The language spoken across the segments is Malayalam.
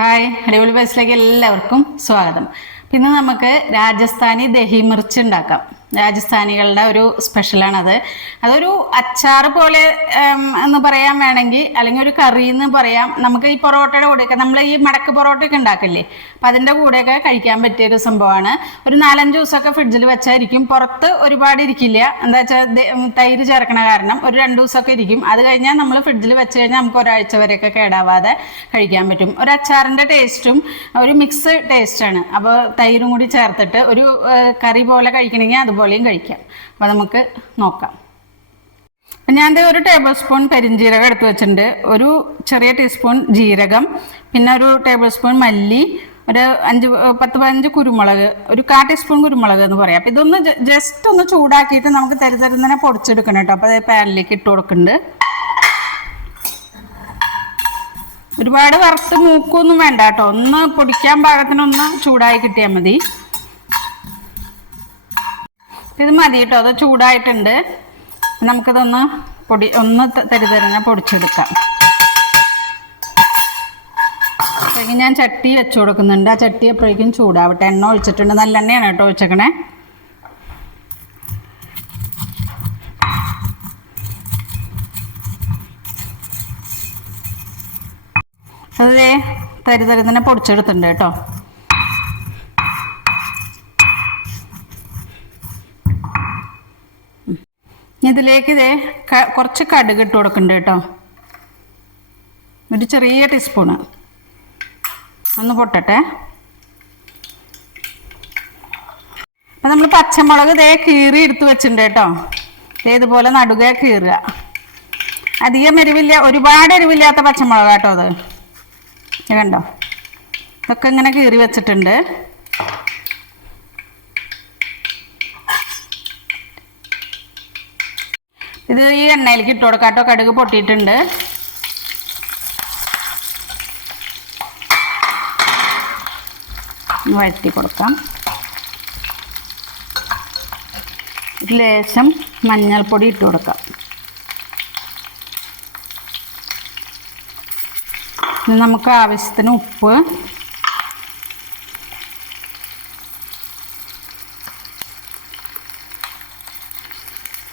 ഹായ് അടിപൊളി ബസ്സിലേക്ക് എല്ലാവർക്കും സ്വാഗതം. പിന്നെ നമുക്ക് രാജസ്ഥാനി ദഹി മിർച്ച് ഉണ്ടാക്കാം. രാജസ്ഥാനികളുടെ ഒരു സ്പെഷ്യലാണത്. അതൊരു അച്ചാർ പോലെ എന്ന് പറയാൻ വേണമെങ്കിൽ അല്ലെങ്കിൽ ഒരു കറി എന്ന് പറയാം. നമുക്ക് ഈ പൊറോട്ടയുടെ കൂടെയൊക്കെ നമ്മൾ ഈ മടക്ക് പൊറോട്ടയൊക്കെ ഉണ്ടാക്കില്ലേ? അപ്പം അതിന്റെ കൂടെയൊക്കെ കഴിക്കാൻ പറ്റിയ ഒരു സംഭവമാണ്. ഒരു നാലഞ്ച് ദിവസമൊക്കെ ഫ്രിഡ്ജിൽ വെച്ചായിരിക്കും. പുറത്ത് ഒരുപാട് ഇരിക്കില്ല. എന്താ വെച്ചാൽ തൈര് ചേർക്കണ കാരണം ഒരു രണ്ട് ദിവസമൊക്കെ ഇരിക്കും. അത് കഴിഞ്ഞാൽ നമ്മൾ ഫ്രിഡ്ജിൽ വെച്ച് കഴിഞ്ഞാൽ നമുക്ക് ഒരാഴ്ച വരെയൊക്കെ കേടാവാതെ കഴിക്കാൻ പറ്റും. ഒരു അച്ചാറിന്റെ ടേസ്റ്റും ഒരു മിക്സ് ടേസ്റ്റാണ്. അപ്പോൾ തൈരും കൂടി ചേർത്തിട്ട് ഒരു കറി പോലെ കഴിക്കണമെങ്കിൽ അതുപോലെയും കഴിക്കാം. അപ്പോൾ നമുക്ക് നോക്കാം. ഞാൻ ഒരു ടേബിൾ സ്പൂൺ പെരിഞ്ജീരകം എടുത്ത് വെച്ചിട്ടുണ്ട്. ഒരു ചെറിയ ടീസ്പൂൺ ജീരകം പിന്നെ ഒരു ടേബിൾ സ്പൂൺ മല്ലി ഒരു അഞ്ച് പത്ത് പതിനഞ്ച് കുരുമുളക് ഒരു കാ ടീസ്പൂൺ കുരുമുളക് എന്ന് പറയാം. അപ്പം ഇതൊന്ന് ജസ്റ്റ് ഒന്ന് ചൂടാക്കിയിട്ട് നമുക്ക് തരുതരുന്നതിനെ പൊടിച്ചെടുക്കണം കേട്ടോ. അപ്പോൾ അത് പാനിലേക്ക് ഇട്ട് കൊടുക്കുന്നുണ്ട്. ഒരുപാട് വറുത്ത് മൂക്കൊന്നും വേണ്ട കേട്ടോ. ഒന്ന് പൊടിക്കാൻ പാകത്തിനൊന്ന് ചൂടായി കിട്ടിയാൽ മതി. ഇത് മതി കേട്ടോ. അത് ചൂടായിട്ടുണ്ട്. നമുക്കിതൊന്ന് പൊടി ഒന്ന് ത- തരിതരിഞ്ഞ പൊടിച്ചെടുക്കാം. അപ്പോഴേക്കും ഞാൻ ചട്ടി വെച്ച് കൊടുക്കുന്നുണ്ട്. ആ ചട്ടി എപ്പോഴേക്കും ചൂടാവട്ടെ. എണ്ണ ഒഴിച്ചിട്ടുണ്ട്. നല്ല എണ്ണയാണ് കേട്ടോ ഒഴിച്ചേക്കണേ. അതെ തരി തരി തന്നെ പൊടിച്ചെടുത്തിട്ടുണ്ട് കേട്ടോ. ഇതിലേക്ക് ഇതേ കുറച്ച് കടുക് ഇട്ട് കൊടുക്കണ്ട കേട്ടോ. ഒരു ചെറിയ ടീസ്പൂണ് ഒന്ന് പൊട്ടട്ടെ. അപ്പം നമ്മൾ പച്ചമുളക് ഇതേ കീറി എടുത്ത് വെച്ചിട്ടുണ്ട് കേട്ടോ. ദേ ഇതുപോലെ നടുക കീറുക. അധികം എരിവില്ല ഒരുപാട് എരിവില്ലാത്ത പച്ചമുളക് കേട്ടോ അത്. കണ്ടോ? ഇതൊക്കെ ഇങ്ങനെ കീറി വെച്ചിട്ടുണ്ട്. ഇത് ഈ എണ്ണയിലേക്ക് ഇട്ട് കൊടുക്കാം കേട്ടോ കടുക് പൊട്ടിയിട്ടുണ്ട്. വഴറ്റി കൊടുക്കാം. ലേശം മഞ്ഞൾപ്പൊടി ഇട്ട് കൊടുക്കാം. നമുക്ക് ആവശ്യത്തിന് ഉപ്പ്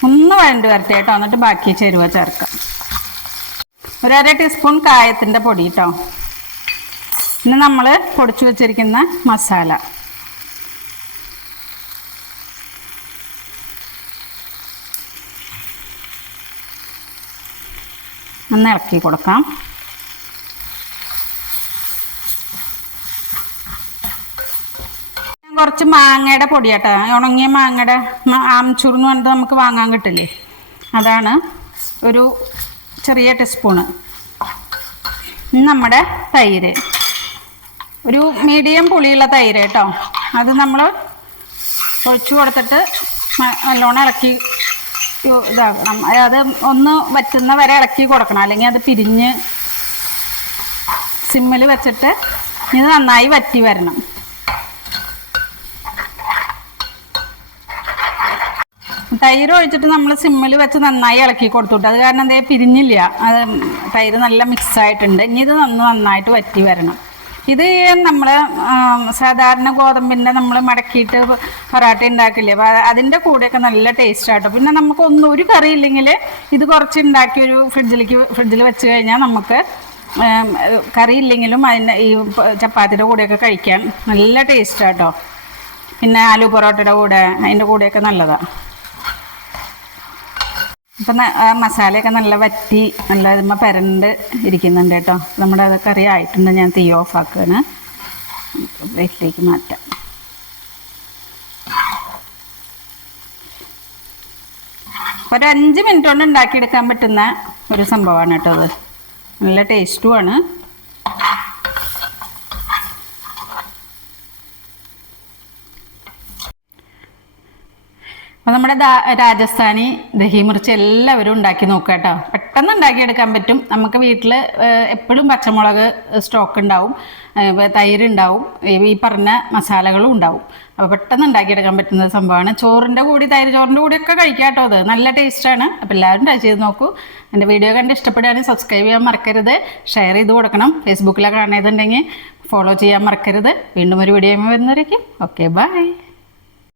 ഒന്ന് വഴണ്ട് വരട്ടെ കേട്ടോ. എന്നിട്ട് ബാക്കി ചേരുവ ചേർക്കാം. ഒരു അര ടീസ്പൂൺ കായത്തിന്റെ പൊടി കേട്ടോ പിന്നെ നമ്മൾ പൊടിച്ചു വച്ചിരിക്കുന്ന മസാല. ഒന്ന് ഇളക്കി കൊടുക്കാം. കുറച്ച് മാങ്ങയുടെ പൊടിയാട്ടോ. ഉണങ്ങിയ മാങ്ങയുടെ മ- ആംചൂർ എന്ന് പറഞ്ഞിട്ട് നമുക്ക് വാങ്ങാൻ കിട്ടില്ലേ? അതാണ് ഒരു ചെറിയ ടീസ്പൂണ് നമ്മുടെ തൈര്. ഒരു മീഡിയം പുളിയുള്ള തൈര് കേട്ടോ. അത് നമ്മൾ ഒഴിച്ചു കൊടുത്തിട്ട് നല്ലോണം ഇളക്കി ഇതാക്കണം. അത് ഒന്ന് വറ്റുന്ന വരെ ഇളക്കി കൊടുക്കണം. അല്ലെങ്കിൽ അത് പിരിഞ്ഞ് സിമ്മിൽ വെച്ചിട്ട് ഇത് നന്നായി വറ്റി വരണം. തൈര് ഒഴിച്ചിട്ട് നമ്മൾ സിമ്മിൽ വെച്ച് നന്നായി ഇളക്കി കൊടുത്തുട്ട്. അത് കാരണം എന്തേ പിരിഞ്ഞില്ല. അത് തൈര് നല്ല മിക്സ് ആയിട്ടുണ്ട്. ഇനി ഇത് നന്ന് നന്നായിട്ട് വറ്റി വരണം. ഇത് നമ്മൾ സാധാരണ ഗോതമ്പിന്റെ നമ്മൾ മടക്കിയിട്ട് പൊറാട്ട ഉണ്ടാക്കില്ലേ അപ്പോൾ അതിന്റെ കൂടെയൊക്കെ നല്ല ടേസ്റ്റ് ആട്ടോ. പിന്നെ നമുക്ക് ഒന്നും ഒരു കറി ഇല്ലെങ്കിൽ ഇത് കുറച്ച് ഉണ്ടാക്കി ഒരു ഫ്രിഡ്ജിലേക്ക് ഫ്രിഡ്ജിൽ വെച്ച് കഴിഞ്ഞാൽ നമുക്ക് കറി ഇല്ലെങ്കിലും അതിന്റെ ഈ ചപ്പാത്തിയുടെ കൂടെയൊക്കെ കഴിക്കാൻ നല്ല ടേസ്റ്റ് ആട്ടോ. പിന്നെ ആലു പൊറോട്ടയുടെ കൂടെ അതിന്റെ കൂടെയൊക്കെ നല്ലതാണ് ആ മസാലയൊക്കെ നല്ല വറ്റി നല്ല ഇമ്മ പരണ്ട് ഇരിക്കുന്നുണ്ട് കേട്ടോ. നമ്മുടെ കറി ആയിട്ടുണ്ട് ഞാൻ തീ ഓഫ് ആക്കുകയാണ് പ്ലേറ്റിലേക്ക് മാറ്റാം. ഒരു അഞ്ച് മിനിറ്റ് കൊണ്ട് ഉണ്ടാക്കിയെടുക്കാൻ പറ്റുന്ന ഒരു സംഭവമാണ് കേട്ടോ അത്. നല്ല ടേസ്റ്റുമാണ് അപ്പോൾ നമ്മുടെ രാജസ്ഥാനി ദഹി മുറിച്ച് എല്ലാവരും ഉണ്ടാക്കി നോക്കുക കേട്ടോ. പെട്ടെന്ന് ഉണ്ടാക്കി ഉണ്ടാക്കിയെടുക്കാൻ പറ്റും. നമുക്ക് വീട്ടിൽ എപ്പോഴും പച്ചമുളക് സ്റ്റോക്ക് ഉണ്ടാവും. തൈര് ഉണ്ടാവും. ഈ- ഈ പറഞ്ഞ മസാലകളും ഉണ്ടാവും. അപ്പോൾ പെട്ടെന്ന് ഉണ്ടാക്കിയെടുക്കാൻ പറ്റുന്ന സംഭവമാണ്. ചോറിന്റെ കൂടി തൈര് ചോറിന്റെ കൂടിയൊക്കെ കഴിക്കാം കേട്ടോ അത്. നല്ല ടേസ്റ്റാണ് അപ്പോൾ എല്ലാവരും ട്രൈ ചെയ്ത് നോക്കൂ. എന്റെ വീഡിയോ കണ്ട് ഇഷ്ടപ്പെടുകയാണെങ്കിൽ സബ്സ്ക്രൈബ് ചെയ്യാൻ മറക്കരുത്. ഷെയർ ചെയ്ത് കൊടുക്കണം. ഫേസ്ബുക്കിലൊക്കെ കാണുന്നുണ്ടെങ്കിൽ ഫോളോ ചെയ്യാൻ മറക്കരുത്. വീണ്ടും ഒരു വീഡിയോ വരുന്നവരേക്കും. Okay bye